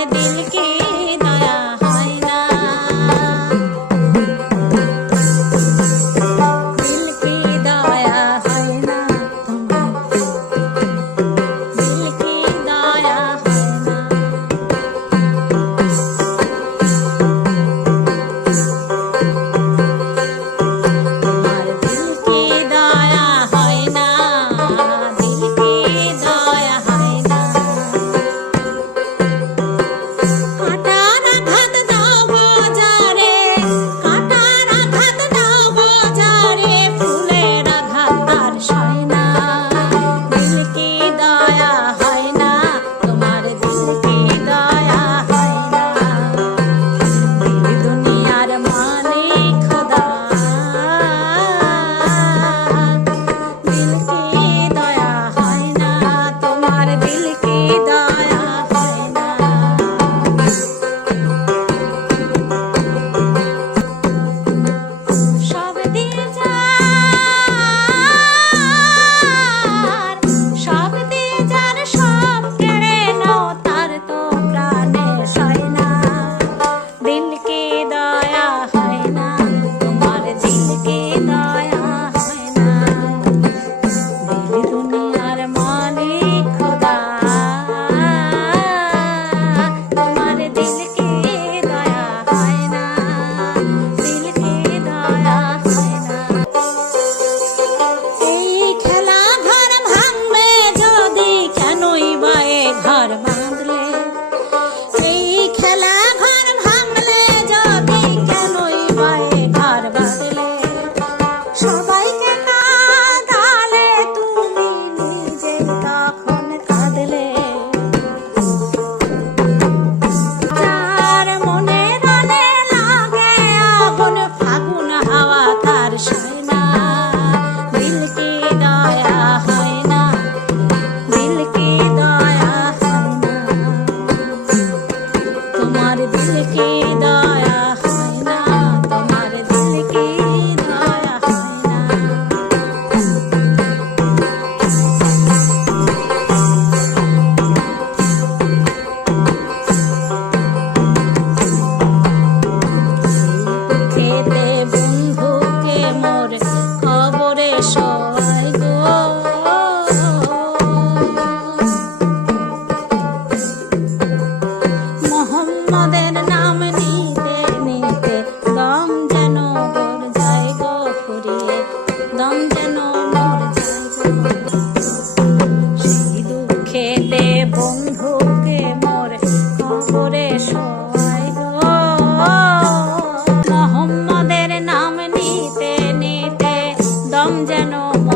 दिल के Hare Ma. Eda Oh.